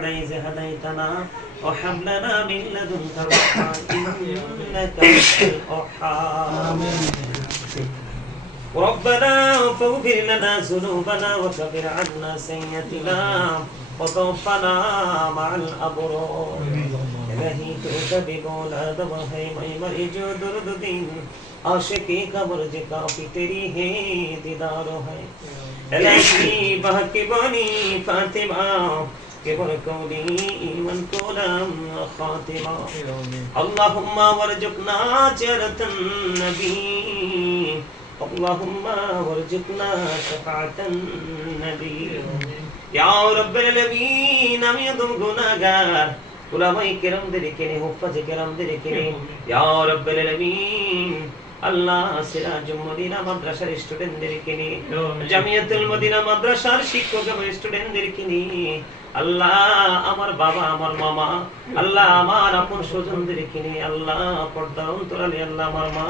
عليه هديتنا وهب لنا من لدنك رحمة إنك أنت الوهاب ربنا فاغفر لنا ذنوبنا وكفر عنا سيئاتنا وتوفنا مع الأبرار إلهي تو بولا دم ہے میں مری جو درد دین عاشقی قبر جے کافی تیری ہے دیدار ہے الہی بہک بانی فاطمہ كبر كوني من كلام خاتمة اللهم وارزقنا جرة النبي اللهم وارزقنا شفاعة النبي يا رب العالمين আমি একদম গুনাহগার উলামায়ে কেরামদের কেনে হুফাজ কেরামদের কেনে ইয়া রাব্বুল আলামিন আল্লাহ সিরাজুল মদিনা মাদ্রাসার স্টুডেন্টদের কেনে জামিয়াতুল মদিনা মাদ্রাসার শিক্ষক এবং স্টুডেন্টদের কেনে আল্লাহ আমার বাবা আমার মামা আল্লাহ আমার আপন স্বজনদের কিনে আল্লাহ পর্দা অন্তরালে আল্লাহ আমার মা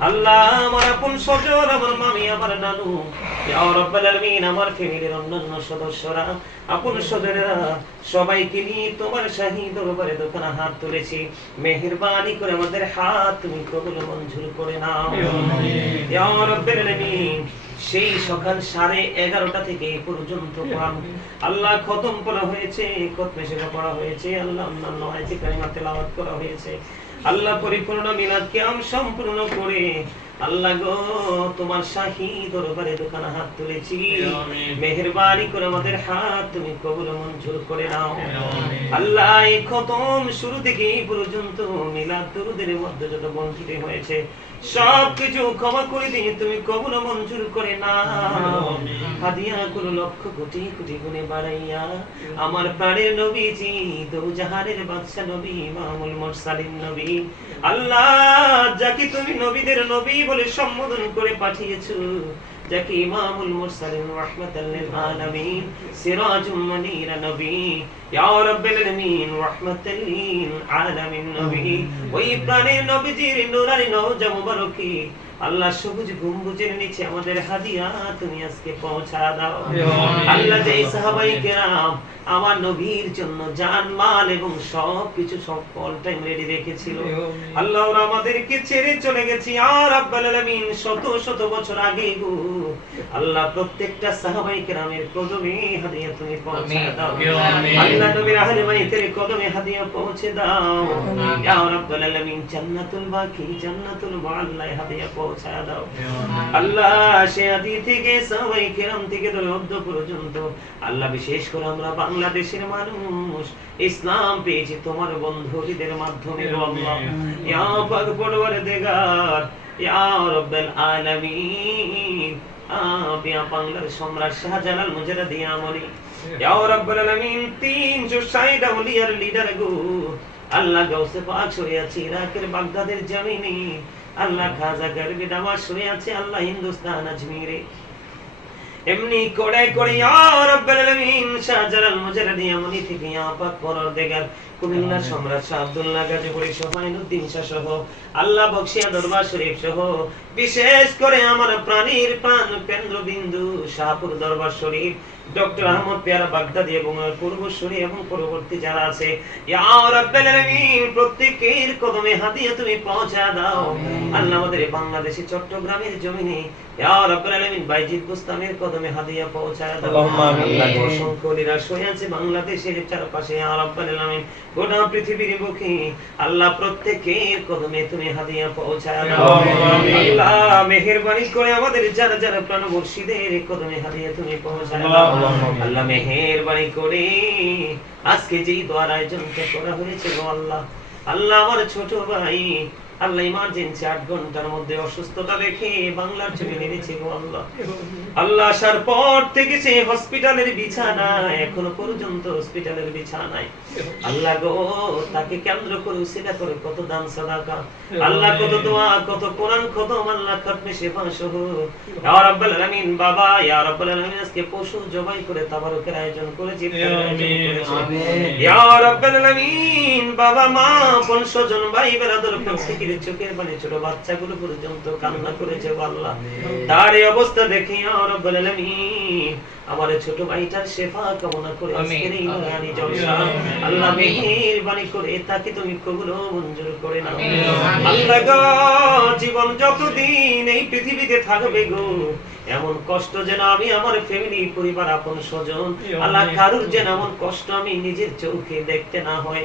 আল্লাহ আমার আপন স্বজন আমার মামি আমার নানু। আমার ফ্যামিলির অন্যান্য সদস্যরা আপন স্বজনেরা সবাইকে নিয়ে তোমার শাহী দরবারে দোকানে হাত তুলেছি। মেহেরবানি করে আমাদের হাত তুমি কবুল মঞ্জুর করে নাও। সেই সকাল সাড়ে এগারোটা থেকে পর্যন্ত আল্লাহ খতম করা হয়েছে খতমে সেবা করা হয়েছে আল্লাহ অন্যান্য আয়াতে কারিমা তেলাওয়াত করা হয়েছে। আল্লাহ পরিপূর্ণ মিলাদ কিয়াম সম্পূর্ণ করে আল্লাহ গো তোমার শাহী দরবারে দোকানে হাত তুলেছি। মেহেরবানি করে আমাদের হাত তুমি কবুল মঞ্জুর করে নাও। আল্লাহ এই খতম শুরু থেকে এই পর্যন্ত মিলাদ দরুদের মধ্যে যত বঞ্চিত হয়েছে সব কিছু ক্ষমা করে দিয়ে তুমি কবুল মঞ্জুর করে না। হাদিয়া করো লক্ষ কোটি কোটি গুণে বাড়াইয়া আমার প্রাণের নবীজি দৌজাহারের বাদশা নবী মাহমুল মুরসালিন নবী, আল্লাহ, যাকে তুমি নবীদের নবী বলে সম্বোধন করে পাঠিয়েছো যাকে ইমামুল মুরসালিন রাহমাতাল লিল আলামিন সিরাজুম মুনীর নবী ইয়া রাব্বিল আলামিন রাহমাতাল লিল আলামিন নবী ওই প্রাণের নবীজির নূরানি নওজা মুবারকি আল্লাহ সবুজ গম্বুজের নিচে আমাদের হাদিয়া তুমি আজকে পৌঁছা দাও। আল্লাহ যে সাহাবাই কেরাম আমার নবীর জন্য জান মাল এবং সব কিছু সব অল টাইম রেডি রেখেছিল। আল্লাহ ওরা আমাদেরকে ছেড়ে চলে গেছে। আর আব্বাল আলামিন শত শত বছর আগে গো। আল্লাহ প্রত্যেকটা সাহাবাই কেরামের কদমে হাদিয়া তুমি পৌঁছে দাও। আল্লাহ নবীর আহলে বাইতের কদমে হাদিয়া পৌঁছে দাও। ইয়া রাব্বুল আলামিন জান্নাতুল বাকি জান্নাতুল মুআল্লা হাদিয়া পৌঁছে দাও। আল্লাহ সে আদি থেকে সাহাবাই কেরাম থেকে ধরে অদ্য পর্যন্ত। আল্লাহ বিশেষ করে আমরা বাংলাদেশের মানুষ। ইসলাম পেয়েছি তোমার বন্ধুদের মাধ্যমে আল্লাহ। ইয়া পাক পরওয়ার দেগার ইয়া রাব্বাল আলামিন। আবিয়া বাংলার সম্রাট শাহজালাল মুজাদ্দিদ আমলি। ইয়া রাব্বাল আলামিন 360 আউলিয়ার লিডার গো। আল্লাহ গাউসে পাক শুয়ে ইরাকের বাগদাদের জমিনে। আল্লাহ খাজা করবে দাওয়া শুয়ে আছে, আল্লাহ হিন্দুস্তান আজমিরে। এমনি করে করে, ইয়া রাব্বুল আলামিন শাহজালাল মুজাদ্দিদ আমনি থেকে ইয়া পাক পরওয়ারদিগার কুমিল্লার সম্রাট শাহ আব্দুল্লাহ গাজীপুরি সোহাইনুদ্দিন শাহ সহ আল্লাহ বক্সিয়া দরবার শরীফ সহ বিশেষ করে আমার প্রাণীর প্রাণ কেন্দ্রবিন্দু শাহপুর দরবার শরীফ ডক্টর আহমদ পেয়ারা বাগদাদি এবং পূর্বসূরি এবং পরবর্তী যারা আছে প্রত্যেকের কদমে হাদিয়া তুমি পৌঁছা দাও। আল্লাহ আমাদের বাংলাদেশে চট্টগ্রামের জমিনে বাইজিদ কদমে হাদিয়া পৌঁছা দাও। অসংখ্য নিরাশ হয়ে আছে বাংলাদেশের চারপাশে আলামিন। গোটা পৃথিবীর বুকে আল্লাহ প্রত্যেকের কদমে তুমি হাদিয়া। আল্লাহ মেহেরবানি করে আমাদের যারা যারা প্রাণ মুর্শিদের কদমে হাদিয়া তুমি পৌঁছা দাও আল্লাহুম্মা আমিন। আল্লাহ মেহেরবানি করে আজকে যেই দোয়ার আয়োজনটা করা হয়েছে গো আল্লাহ আল্লাহ আমার ছোট ভাই আল্লাহ ইমার্জেন্সি আট ঘণ্টার মধ্যে অসুস্থতা দেখে বাংলার ছবি মেরেছে গো আল্লাহ। আল্লাহ আসার পর থেকে সে হসপিটালের বিছানায় এখনও পর্যন্ত হসপিটালের বিছানায়। আল্লাহ গো তাকে কেন্দ্র করে করে কত দান সাদাকা। আল্লাহ কত দোয়া কত কোরআন কত আল্লাহ খাতমে শেফা সহ। ইয়া রাব্বাল আলামিন বাবা ইয়া রাব্বাল আলামিন আজকে পশু জবাই করে তাবারকের আয়োজন করেছি করেছি। ইয়া রাব্বাল আলামিন বাবা মা বোন স্বজন ভাই বেরাদর প্রত্যেকে চোখের মানে ছোট বাচ্চাগুলো পর্যন্ত কান্না করেছে আল্লাহ। তার এই অবস্থা দেখে রাব্বুল আলামিন আমার ছোট ভাইটার শেফা কামনা করে আজকের এই নুরানি জলসা আল্লাহ মেহেরবানি করে তাকে তুমি কবুল মঞ্জুর করে নাও। আল্লাহ জীবন যতদিন এই পৃথিবীতে থাকবে গো এমন কষ্ট যেন আমি আমার ফ্যামিলি পরিবার আপন স্বজন আল্লাহ কারুর যেন এমন কষ্ট আমি নিজের চোখে দেখতে না হয়।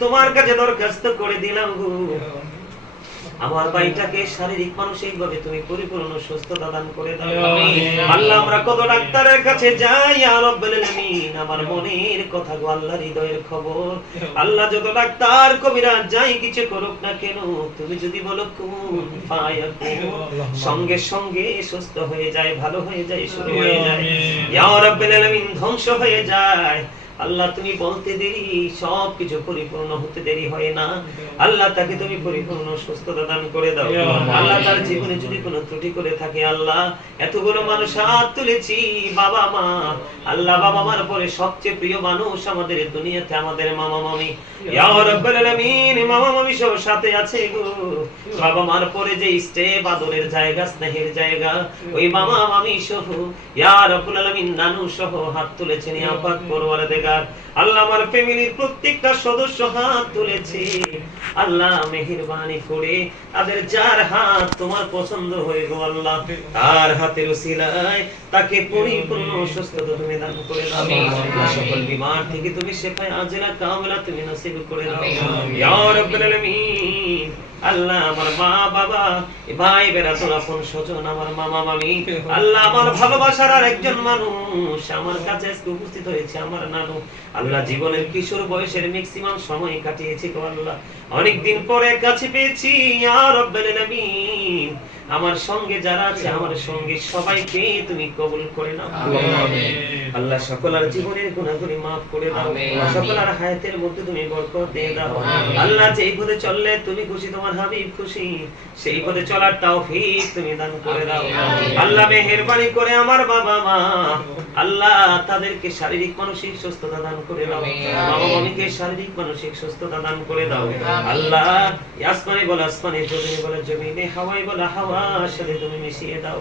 তোমার কাছে দরখাস্ত করে দিলাম গো। আমার ভাইটাকে শারীরিক মানসিক ভাবে তুমি পরিপূর্ণ সুস্থতা দান করে দাও। আল্লাহ আমরা কত ডাক্তারের কাছে যাই আলামিন। আমার মনের কথা গো আল্লাহর হৃদয়ের খবর। আল্লাহ যত ডাক্তার কবিরাজ যাই কিছু করুক না কেন তুমি যদি বলো কোন সঙ্গে সঙ্গে সুস্থ হয়ে যায় ভালো হয়ে যায় শুরু হয়ে যায়। ইয়া রাব্বুল আলামিন ধ্বংস হয়ে যায়। আল্লাহ তুমি বলতে দেরি সব কিছু পরিপূর্ণ হতে দেরি হয় না। আল্লাহ তাকে তুমি পরিপূর্ণ সুস্থতা দান করে দাও। আল্লাহ। তার জীবনে যদি কোনো ত্রুটি করে থাকে আল্লাহ এতগুলো মানুষ হাত তুলেছি বাবা মা। আল্লাহ বাবা মার পরে সবচেয়ে প্রিয় মানুষ আমাদের দুনিয়াতে আমাদের মামা মামি। ইয়া রাব্বুল আলামিন মামা মামি সব সাথে আছে গো। বাবা মার পরে যে স্টেপ আদরের জায়গা স্নেহের জায়গা ওই মামা মামি সহ ইয়া রাব্বুল আলামিন নানু সহ হাত তুলেছেন পাক পরওয়ার দেগার আল্লাহ আমার ফ্যামিলির প্রত্যেকটা সদস্য হাত তুলেছে। আল্লাহ মেহেরবানি করে তাদের যার হাত তোমার পছন্দ হয়ে গো আল্লাহ তার হাতের উসিলায় তাকে পরিপূর্ণ সুস্থতা তুমি দান করে দাও। সকল বিমার থেকে তুমি শেফায় আজরা কামলা তুমি নসিব করে দাও। ইয়া রাব্বুল আলামিন। আল্লাহ আমার মা বাবা ভাই বেড়াতোর আপন স্বজন আমার মামা মামি। আল্লাহ আমার ভালোবাসার আর একজন মানুষ আমার কাছে আজকে উপস্থিত হয়েছে আমার নানু। আল্লাহ জীবনের কিশোর বয়সের ম্যাক্সিমাম সময় কাটিয়েছি গো আল্লাহ। অনেকদিন পরে কাছে পেয়েছি আর আমার সঙ্গে যারা আছে আমার সঙ্গে সবাইকে তুমি কবুল করে নাও। আল্লাহ সকলের জীবনের গুণাগুলি মাফ করে দাও। সকলের হায়াতের মধ্যে তুমি বরকত দিয়ে দাও। আল্লাহ যেই পথে চললে তুমি খুশি তোমার হাবিব খুশি। সেই পথে চলার তৌফিক তুমি দান করে দাও। আল্লাহ মেহেরবানি করে আমার বাবা মা আল্লাহ তাদেরকে শারীরিক মানসিক সুস্থতা দান করে দাও। বাবা মামিকে শারীরিক মানসিক সুস্থতা দান করে দাও। আল্লাহ আসমানে বলে আসমানে জমিনে বলে জমিনে হাওয়াই বলে সাথে তুমি মিশিয়ে দাও।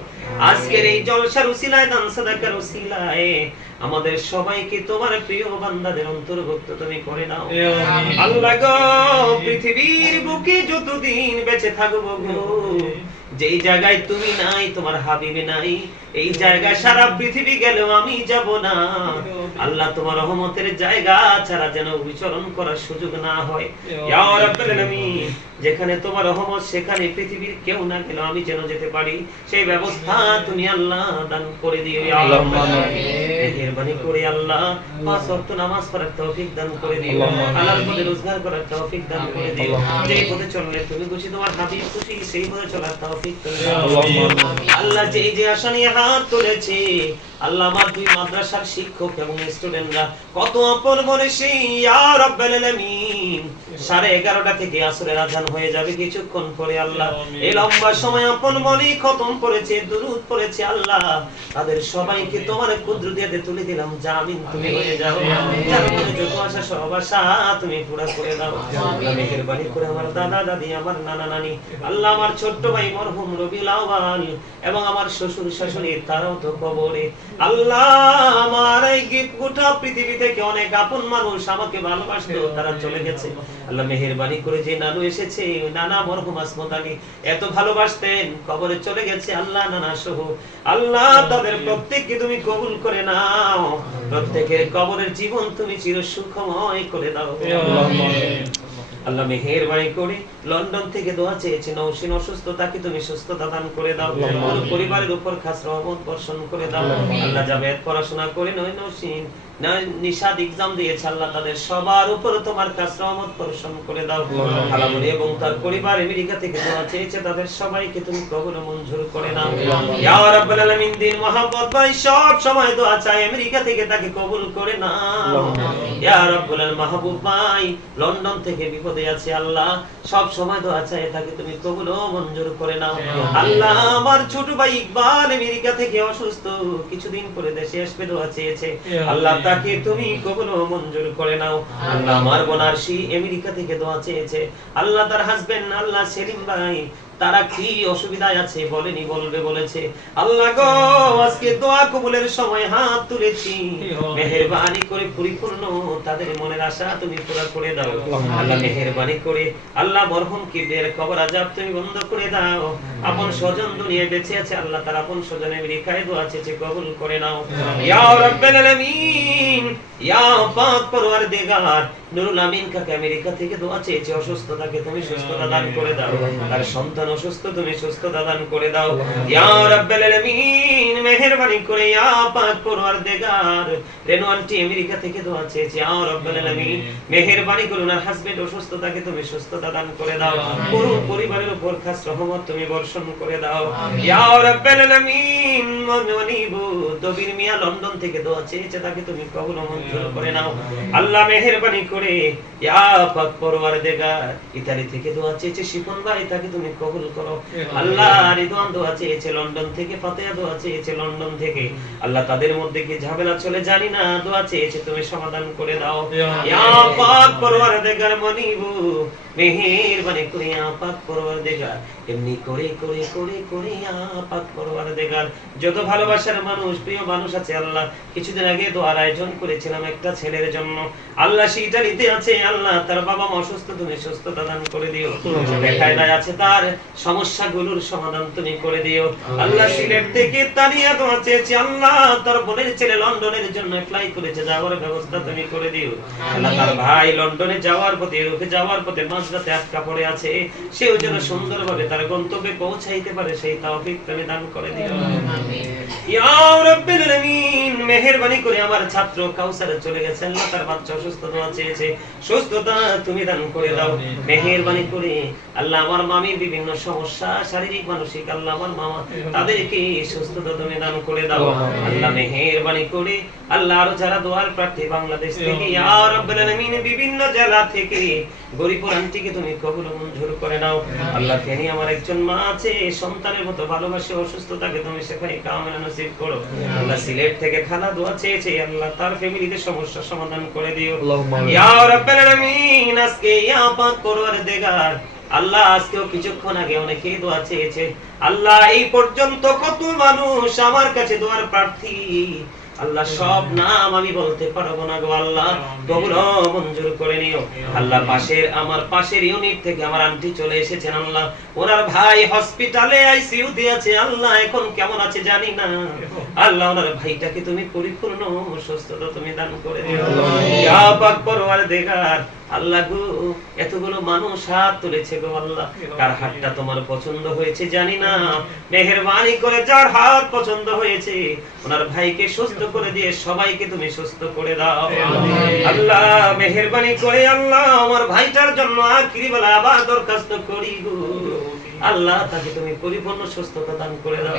আজকের এই জলসার উসিলায় দান সাদাকার উসিলায় আমাদের সবাইকে তোমার প্রিয় বান্দাদের অন্তর্ভুক্ত তুমি করে নাও। আল্লাহ গো পৃথিবীর বুকে যতদিন বেঁচে থাকব গো যেই জায়গায় তুমি নাই তোমার হাবিবে নাই এই জায়গায় সারা পৃথিবী গেলেও আমি যাব না। আল্লাহ তোমার রহমতের জায়গা ছাড়া যেন বিচরণ করার সুযোগ না হয়। যেখানে তোমার রহমত সেখানে পৃথিবীর কেউ না গেল আমি যেন যেতে পারি। সেই ব্যবস্থা তুমি আল্লাহ দান করে দিও মেহেরবানি করে আল্লাহ পাঁচ ওয়াক্ত নামাজ পড়ার তৌফিক দান করে আল্লাহর পথে রোজগার করার তৌফিক দান করে যেই পথে চললে তুমি খুশি তোমার হাবিব খুশি সেই পথে চলার তৌফিক দাও আল্লাহ যেই যে আশা নিয়ে হাত তুলেছে আল্লাহ আমার দুই মাদ্রাসার শিক্ষক এবং স্টুডেন্টরা কত আপন মনে সেই ইয়া রাব্বাল আলামিন। সাড়ে এগারোটা থেকে আসরের আজান হয়ে যাবে কিছুক্ষণ পরে আল্লাহ। এই লম্বা সময় আপন মনে খতম করেছে দুরুদ পড়েছে আল্লাহ। তাদের সবাইকে তোমার কুদরতিতে তুলে দিলাম। জামিন তুমি হয়ে যাও। যার মনে যত আশা সব আশা তুমি পুরা করে দাও। আল্লাহ করে আমার দাদা দাদি আমার নানা নানি আল্লাহ আমার ছোট্ট ভাই মরহুম রবিউল আউয়াল এবং আমার শ্বশুর শাশুড়ি তারাও তো কবরে। আল্লাহ আমার এই গোটা পৃথিবী থেকে অনেক আপন মানুষ আমাকে ভালোবাসতো তারা চলে গেছে। আল্লাহ মেহেরবানি করে যে নানু এসেছে নানা মরহুম আসমত আলী এত ভালোবাসতেন কবরে চলে গেছে আল্লাহ নানা সহ আল্লাহ তাদের প্রত্যেককে তুমি কবুল করে নাও। প্রত্যেকের কবরের জীবন তুমি চির সুখময় করে দাও। আল্লাহ মেহেরবানি করে লন্ডন থেকে দোয়া চেয়েছে নৌসিন অসুস্থ তাকে তুমি সুস্থতা দান করে দাও পরিবারের উপর খাস রহমত বর্ষণ করে দাও। আল্লাহ জাবেদ পড়াশোনা করে নয় নৌসিন না নিশাদ এক্সাম দিয়েছে আল্লাহ তাদের সবার উপর তোমার রহমত বর্ষণ করে দাও। এবং তার পরিবার আমেরিকা থেকে দোয়া চেয়েছে তাদের সবাইকে তুমি কবুল মঞ্জুর করে নাও ইয়া রাব্বাল আলামিন দিন মোহাম্মদ ভাই সব সময় দোয়া চাই আমেরিকা থেকে তাকে কবুল করে নাও। ইয়া রাব্বুল মাহবুব ভাই লন্ডন থেকে বিপদে আছে আল্লাহ সব সময় তুমি কবুল ও মঞ্জুর করে নাও। আল্লাহ আমার ছোট ভাই ইকবাল আমেরিকা থেকে অসুস্থ। কিছুদিন পরে দেশে আসবে দোয়া চেয়েছে। আল্লাহ তাকে তুমি কবুল ও মঞ্জুর করে নাও। আল্লাহ আমার বোনারসি আমেরিকা থেকে দোয়া চেয়েছে। আল্লাহ তার হাজবেন্ড আল্লাহ সেলিম ভাই তারা কি অসুবিধায় আছে? বলেনি বলবে বলেছে। আল্লাহ গো আজকে দোয়া কবুলের সময় হাত তুলেছি। মেহেরবানি করে পরিপূর্ণ তাদের মনের আশা তুমি পুরা করে দাও। আল্লাহ মেহেরবানি করে আল্লাহ মরহুম কিবদের কবর আজাব তুমি বন্ধ করে দাও। আপন স্বজন দুনিয়ায় বেঁচে আছে আল্লাহ তার আপন স্বজনে আমেরিকায় দোয়া চেয়েছে কবুল করে নাও। ইয়া রাব্বাল আলামিন ইয়া পাক পরওয়ারদিগার নুরুল আমিন কাকে আমেরিকা থেকে দোয়া চেয়েছে অসুস্থতাকে তুমি সুস্থতা দান করে দাও। তার সন্তান অসুস্থ তুমি সুস্থতা দান করে দাও। ইয়া রাব্বাল আলামিন মেহেরবানি করে ইয়া পাক পরওয়ারদিগার রেনু আমেরিকা থেকে দোয়া চেয়েছে ইয়া রাব্বাল আলামিন মেহেরবানি করে ওনার হাজবেন্ড অসুস্থতাকে তুমি সুস্থতা দান করে দাও। পুরো পরিবারের উপর খাস রহমত তুমি বর্ষণ করে দাও। ইয়া রাব্বাল আলামিন মনিবু দবির মিয়া লন্ডন থেকে দোয়া চেয়েছে তাকে তুমি কবুল ও মঞ্জুর করে নাও। আল্লাহ মেহেরবানি করে ইয়া পাক পরওয়ারদিগার ইতালি থেকে দোয়া চেয়েছে শিপন ভাই তাকে তুমি কবুল করো। আল্লাহ। রিদওয়ান দোয়া চেয়েছে লন্ডন থেকে ফাতেহা দোয়া চেয়েছে লন্ডন থেকে। আল্লাহ তাদের মধ্যে কি ঝামেলা চলে জানি না দোয়া চেয়েছে তুমি সমাধান করে দাও। ইয়া পাক পরওয়ারদিগার মনিবু। মেহেরবানি করে ইয়া পাক পরওয়ারদিগার এমনি করে করে করে করে ইয়া পাক পরওয়ারদিগার যত ভালোবাসার মানুষ প্রিয় মানুষ আছে আল্লাহ। কিছুদিন আগে দোয়ার আয়োজন করেছিলাম একটা ছেলের জন্য। আল্লাহ সেইটা নিতে আছে আল্লাহ তার বাবা মা অসুস্থ তুমি সুস্থতা দান করে দিও। দেখায় আছে তার সমস্যাগুলোর সমাধান তুমি করে দিও। আল্লাহ সিলেট থেকে তানিয়া দোয়া চেয়েছে আল্লাহ তার বোনের ছেলে লন্ডনের জন্য ফ্লাই করেছে যাওয়ার ব্যবস্থা তুমি করে দিও। আল্লাহ তার ভাই লন্ডনে যাওয়ার পথে যাওয়ার পথে মাঝরাতে আটকা পড়ে আছে সেও যেন সুন্দরভাবে তার গন্তব্যে পৌঁছাইতে পারে সেই তৌফিক তুমি দান করে দিও। ইয়া রাব্বিল আলামিন মেহেরবানি করে আমার ছাত্র কাউসারে চলে গেছে আল্লাহ তার বাচ্চা অসুস্থ দোয়া চেয়েছে সুস্থতা তুমি দান করে দাও। মেহেরবানি করে আল্লাহ আমার মামির বিভিন্ন সমস্যা শারীরিক মানসিক আল্লাহ আমার মামা তাদেরকে সুস্থতা তুমি দান করে দাও। আল্লাহ মেহেরবানি করে আল্লাহ আরও যারা দোয়ার প্রার্থী বাংলাদেশ থেকে ইয়া রাব্বিল আলামিন বিভিন্ন জেলা থেকে গরিবপুর আন্টিকে তুমি কবুল মঞ্জুর করে নাও। আল্লাহ ফেনি আমার একজন মা আছে সন্তানের মতো ভালোবাসে অসুস্থতাকে তুমি সেখানে কামনা নসিব করো। আল্লাহ সিলেট থেকে খালা দোয়া চেয়েছে আল্লাহ তার ফ্যামিলিতে সমস্যা সমাধান করে দিও। ইয়া রাব্বাল আলামিন আজকে ইয়া পাক করওয়ার দেগার আল্লাহ আজকেও কিছুক্ষণ আগে অনেকেই দোয়া চেয়েছে। আল্লাহ এই পর্যন্ত কত মানুষ আমার কাছে দোয়ার প্রার্থী। আল্লাহ সব নাম আমি বলতে পারব না গো আল্লাহ। কবুল মঞ্জুর করে নিও। আল্লাহ পাশের আমার পাশের ইউনিট থেকে আমার আন্টি চলে এসেছেন আল্লাহ। ওনার ভাই হসপিটালে আইসিইউ দিয়েছে। আছে আল্লাহ এখন কেমন আছে জানি না। আল্লাহ ওনার ভাইটাকে তুমি পরিপূর্ণ সুস্থতা তুমি দান করে দিও। ইয়া পাক পরওয়ার দেগার আল্লাহ গো এতগুলো মানুষ হাত তুলেছে গো আল্লাহ। কার হাতটা তোমার পছন্দ হয়েছে জানি না। মেহেরবানি করে যার হাত পছন্দ হয়েছে ওনার ভাইকে সুস্থ করে দিয়ে সবাইকে তুমি সুস্থ করে দাও। আল্লাহ মেহেরবানি করে আল্লাহ আমার ভাইটার জন্য আখিরি বেলা আবার দরখাস্ত করি গো। আল্লাহ তাকে তুমি পরিপূর্ণ সুস্থতা দান করে দাও।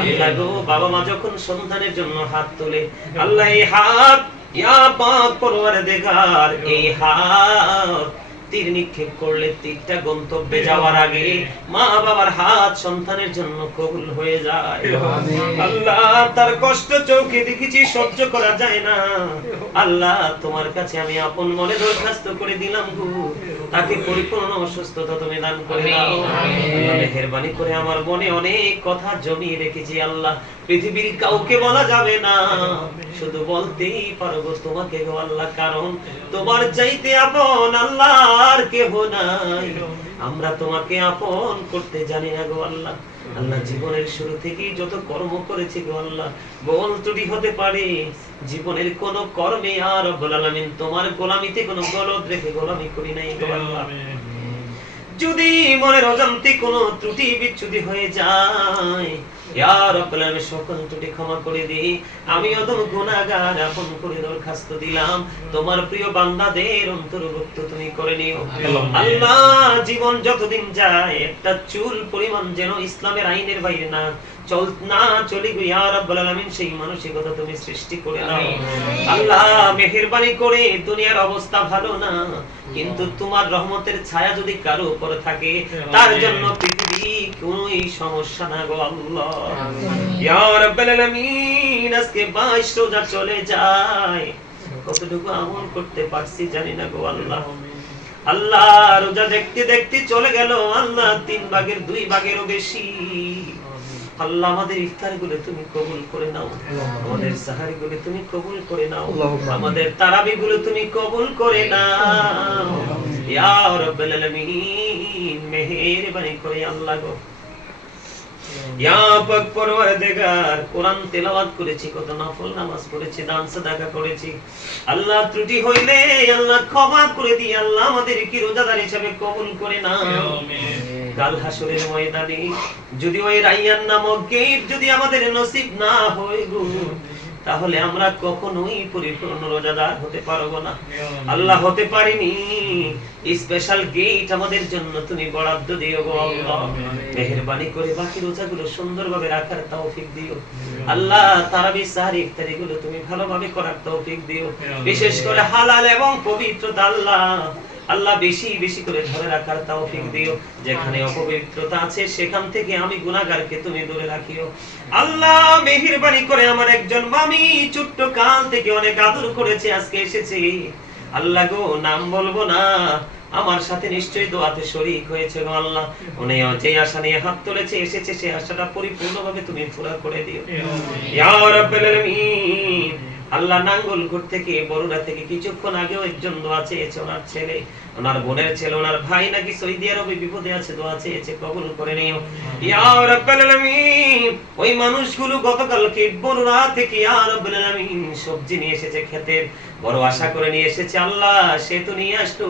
আল্লাহ গো বাবা মা যখন সন্তানের জন্য হাত তোলে আল্লাহ এই হাত এই হাত তীর নিক্ষেপ করলে তীরটা গন্তব্যে যাওয়ার আগে মা বাবার হাত সন্তানের জন্য কবুল হয়ে যায়। আল্লাহ তার কষ্ট দেখেছি সহ্য করা যায় না। আল্লাহ তোমার কাছে আমি আপন মনে দরখাস্ত করে দিলাম গো। তাকে পরিপূর্ণ অসুস্থতা তুমি দান করে দাও। মেহেরবানি করে আমার মনে অনেক কথা জমিয়ে রেখেছি আল্লাহ। পৃথিবীর কাউকে বলা যাবে না। শুধু বলতেই পারব তোমাকে গো আল্লাহ কারণ তোমার চাইতে আপন আল্লাহ আর কেহ নাই। আমরা তোমাকে আপন করতে জানি না গো আল্লাহ। আল্লাহ জীবনের শুরু থেকেই যত কর্ম করেছি গো আল্লাহ বল ত্রুটি হতে পারে। জীবনের কোন কর্মে আর রব্বুল আলামিন তোমার গোলামিতে কোনো গলদ রেখে গোলামি করি নাই গো আল্লাহ। যদি মনের অজান্তে কোনো ত্রুটি বিচ্ছুতি হয়ে যায় সকল ত্রুটি ক্ষমা করে দিই। আমি অদম গুনাহগার আপন করে দরখাস্ত দিলাম। তোমার প্রিয় বান্দাদের অন্তর্ভুক্ত তুমি করে নিও। আল্লাহ জীবন যতদিন যায় একটা চুল পরিমাণ যেন ইসলামের আইনের বাইরে না চল না চলি গো ইয়া রাব্বুল আলামিন সেই মানসিকতা তুমি সৃষ্টি করে দাও। আল্লাহ মেহেরবানি করে দুনিয়ার অবস্থা ভালো না কিন্তু তোমার রহমতের ছায়া যদি কারও উপর থাকে তার জন্য পৃথিবী কোনোই সমস্যা না গো আল্লাহ। ইয়া রাব্বুল আলামিন আজকে 22 রোজা চলে যায়। কতটুকু আমল করতে পারছি জানি না গো আল্লাহ। আল্লাহ রোজা দেখতে দেখতে চলে গেল আল্লাহ তিন ভাগের দুই ভাগেরও বেশি। আল্লাহ আমাদের ইফতারগুলো তুমি কবুল করে নাও। আমাদের সাহারি গুলো তুমি কবুল করে নাও। আমাদের তারাবি গুলো তুমি কবুল করে নাও। ইয়া রাব্বাল আলামিন মেহেরবানি করে আল্লাহ গো। ইয়া পাক পরওয়ারদিগার কোরআন তেলাওয়াত করেছি কত নফল নামাজ পড়েছি দান সাদাকা করেছি। আল্লাহ ত্রুটি হইলে আল্লাহ ক্ষমা করে আল্লাহ আমাদের কি রোজাদার হিসেবে কবুল করে নাও। কাল হাসরের ময়দানে। যদি ওই রাইয়ান নামক গেট যদি আমাদের নসিব না হয় গো তাহলে আমরা কখনোই পরিপূর্ণ রোজাদার হতে পারব না। আল্লাহ হতে পারিনি। স্পেশাল গেট আমাদের জন্য তুমি বরাদ্দ দিও গো আল্লাহ। মেহেরবানি করে বাকি রোজাগুলো সুন্দরভাবে রাখার তৌফিক দিও। আল্লাহ তারাবি সাহারি ইফতারি গুলো তুমি ভালোভাবে করার তৌফিক দিও। বিশেষ করে হালাল এবং পবিত্রতা আল্লাহ আল্লাহ বেশি বেশি করে ধরে রাখার তৌফিক দিও যেখানে অপবিত্রতা আছে সেখান থেকে আমি গুনাহগারকে তুমি দূরে রাখিও। আল্লাহ মেহেরবানি করে আমার একজন মামি ছোট্ট কাল থেকে অনেক আদর করেছে আজকে এসেছে। আল্লাহ গো নাম বলব না আমার সাথে নিশ্চয়ই দোয়াতে শরীক হয়েছে গো আল্লাহ। উনি যে আশা নিয়ে হাত তুলেছে এসেছে সেই আশাটা পরিপূর্ণভাবে তুমি পুরা করে দিও। ইয়া রাব্বাল আলামিন। আল্লাহ নাঙ্গলকোট থেকে বরুড়া থেকে কিছুক্ষণ আগেও একজন দোয়া চেয়েছে ওনার ছেলে, ওনার বোনের ছেলে, ওনার ভাই নাকি সৌদি আরবে বিপদে আছে, দোয়া চেয়েছে, কবুল করে নিও। ওই মানুষগুলো গতকালকে বরুড়া থেকে আলামিন, সবজি নিয়ে এসেছে খেতে। বড় আশা করে নিয়ে এসেছে, আল্লাহ, সে তো নিয়ে আসতো।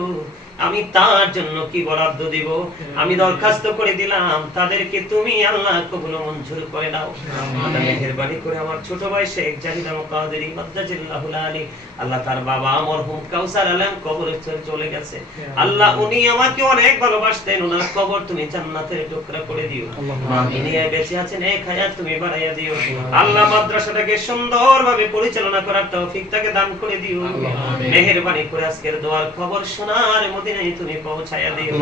আমি তার জন্য কি বরাদ্দ দিব? আমি দরখাস্ত করে দিলাম তাদেরকে তুমি আল্লাহ কবুল মঞ্জুর করে দাও আল্লাহ মেহেরবানি করে আমার ছোট ভাই শেখ জাহিদা মুকাদ্দিরি মাদ্দাজিল্লাহুল আলী আল্লাহ তার বাবা মরহুম কাউসার আলম কবরে চলে গেছে। আল্লাহ উনি আমাকে অনেক ভালোবাসতেন ওনার কবর তুমি জান্নাতের টুকরা করে দিও। দুনিয়ায় বেঁচে আছেন এক হায়াত তুমি বাড়াইয়া দিও। আল্লাহ মাদ্রাসাটাকে সুন্দরভাবে পরিচালনা করার তৌফিক তাকে দান করে দিও। মেহেরবানি করে আজকের দোয়ার খবর শোনার মদিনায় তুমি পৌঁছায়া দিও।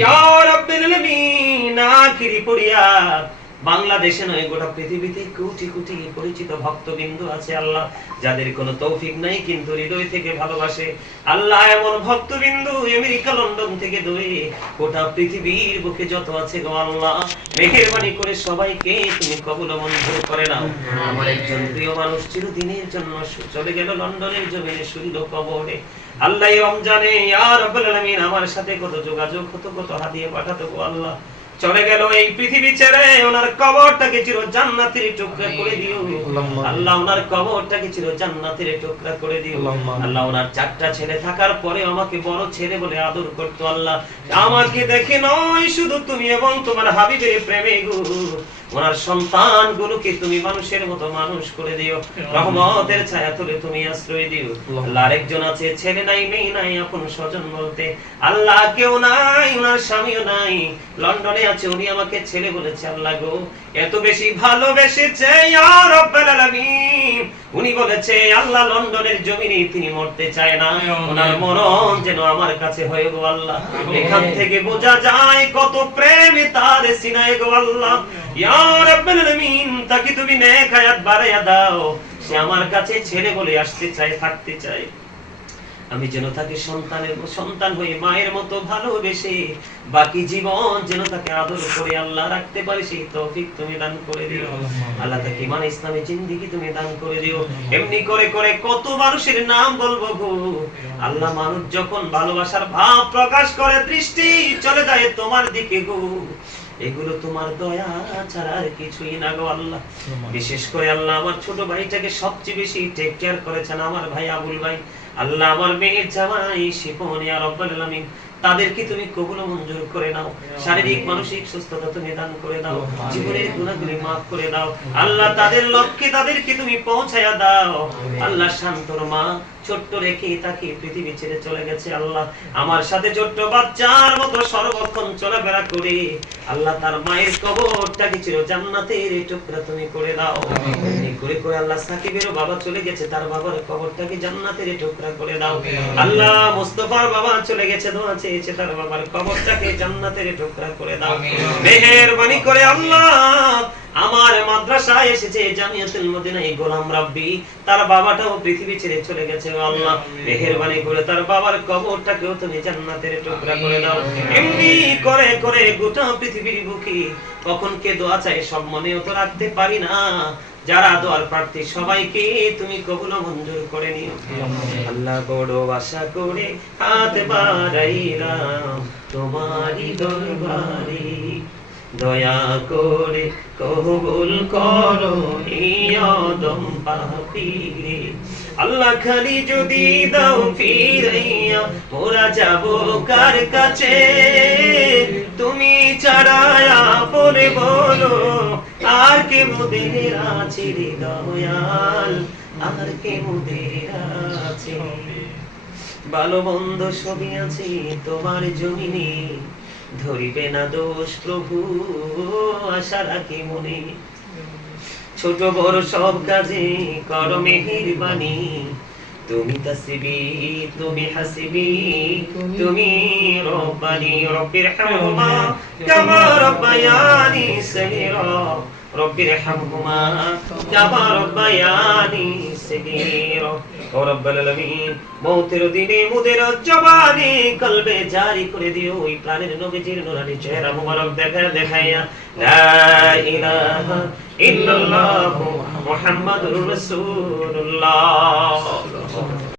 ইয়া রাব্বিল আলামিন আখিরি পড়িয়া। বাংলাদেশে নয় গোটা পৃথিবীতে কোটি কোটি পরিচিত ভক্তবিন্দু আছে আল্লাহ যাদের কোনো তৌফিক নাই কিন্তু হৃদয় থেকে ভালোবাসে। আল্লাহ এমন ভক্তবিন্দু আমেরিকা লন্ডন থেকে দূরে। গোটা পৃথিবীর বুকে যত আছে গো আল্লাহ মেহেরবানি করে সবাইকে তুমি কবুল মঞ্জুর করে নাও। আমার একজন প্রিয় মানুষ চিরদিনের জন্য চলে গেল লন্ডনের জমিনে শুইল কবরে। আল্লাহ রমজানে ইয়া রাব্বুল আলামিন আমার সাথে কত যোগাযোগ কত হাদিয়ে পাঠাতো আল্লাহ। চলে গেল এই পৃথিবী ছেড়ে ওনার কবরটাকে চির জান্নাতের টুকরা করে দিও। আল্লাহ ওনার কবরটাকে চির জান্নাতের টুকরা করে দিও। আল্লাহ ওনার চারটা ছেলে থাকার পরে আমাকে বড় ছেলে বলে আদর করতো আল্লাহ। আমাকে দেখে নয় শুধু তুমি এবং তোমার হাবিবের প্রেমে গো। ওনার সন্তান গুলোকে তুমি মানুষের মতো মানুষ করে দিও। রহমতের ছায়া তুলে তুমি আশ্রয় দিও। আল্লাহ। আরেকজন আছে ছেলে নাই মেয়ে নাই আপন স্বজন বলতে। আল্লাহ কেউ নাই ওনার স্বামীও নাই। লন্ডনে আছে উনি আমাকে ছেলে বলেছে আল্লাহ গো এত বেশি ভালোবেসেছে উনি বলেছে আল্লাহ লন্ডনের জমিনে তিনি মরতে চায় না। ওনার মরণ যেন আমার কাছে হয়ে গো আল্লাহ। এখান থেকে বোঝা যায় কত প্রেম তার সিনায় গো আল্লাহ। তাকে তুমি দাও। সে আমার কাছে ছেলে বলে আসতে চায়, থাকতে চায়। আমি যেন তাকে সন্তানের সন্তান হয়ে মায়ের মতো ভালোবেসে বাকি জীবন যেন তাকে আদর করে আল্লাহ রাখতে পারি, সেই তৌফিক তুমি দান করে দিও। আল্লাহ তাকে ইমান ইসলামে জিন্দিগি তুমি দান করে দিও। এমনি করে করে কত মানুষের নাম বলব গো। আল্লাহ মানুষ যখন ভালোবাসার ভাব প্রকাশ করে, দৃষ্টি চলে যায় তোমার দিকে গো। এগুলো তোমার দয়া ছাড়া আর কিছুই না গো আল্লাহ। বিশেষ করে আল্লাহ আমার ছোট ভাইটাকে সবচেয়ে বেশি টেক কেয়ার করেছেন আমার ভাই আবুল ভাই। আল্লাহ আমার মেয়ের জামাই শিপন ইয়া রব্বাল আলামিন তাদেরকে তুমি কবুল মঞ্জুর করে নাও। শারীরিক মানসিক সুস্থতা তুমি দান করে দাও। জীবনের গুণাগুলি মাফ করে দাও। আল্লাহ তাদের লক্ষ্যে তাদেরকে তুমি পৌঁছায়া দাও। আল্লাহ শান্তর মা ছোট্ট রেখে তাকে পৃথিবী ছেড়ে চলে গেছে আল্লাহ। আমার সাথে ছোট্ট বাচ্চার মতো সর্বক্ষণ চলাফেরা করে আল্লাহ তার মায়ের কবরটাকে ছিল জান্নাতের টুকরা তুমি করে দাও। এই করে করে আল্লাহ সাকিবেরও বাবা চলে গেছে তার বাবার কবরটাকে জান্নাতের টুকরা করে দাও। আল্লাহ মুস্তফার বাবা চলে গেছে দোয়া চেয়েছে তার বাবার কবরটাকে জান্নাতের টুকরা করে দাও। মেহেরবানি করে আল্লাহ আমার মাদ্রাসায় এসেছে জামিয়াতুল মদিনায় গোলাম রাব্বি। তার বাবাটাও পৃথিবী ছেড়ে চলে গেছে ও আল্লাহ মেহেরবানি করে তার বাবার কবরটাকেও তুমি জান্নাতের টুকরা করে দাও। এমনি করে করে গোটা পৃথিবীর বুকে কখন কে দোয়া চাই সব মনেও তো রাখতে পারি না। যারা দোয়ার প্রার্থী সবাইকে তুমি কবুল মঞ্জুর করে নিও। আল্লাহ বড় আশা করে হাত বাড়াইলাম তোমারই দরবারে। দয়া করে কবুল করো ইয়দম পাপিরে আল্লাহ খালি যদি দাও ফিরাইয়া মোরা যাব কার কাছে? তুমি ছাড়ায়া পরে বলো, আর কে মোদের আছে রে দয়াল? আর কে মোদের আছে? ভালো বন্ধ সবই আছে তোমার জমিনে। ধরিবে না দোষ প্রভু, আশা রাখি মনে। ছোট বড় সব কাজে কর মেহেরবানি তুমি তাসবি, তুমি হাসিবি, তুমি রব্বানি, রব্বির হামহুমা, কামা রব্বায়ানি সগীরা। রব্বির হামহুমা, কামা রব্বায়ানি সগীরা। ও রব্বাল আলামিন, মৌতের দিনে মুদের জবানি কলবে জারি করে দিও, ওই প্রাণের নবীজির নুরানি চেহারা মুবারক দেখা দেখাইয়া, লা ইলাহা ইল্লাল্লাহু মুহাম্মাদুর রাসূলুল্লাহ।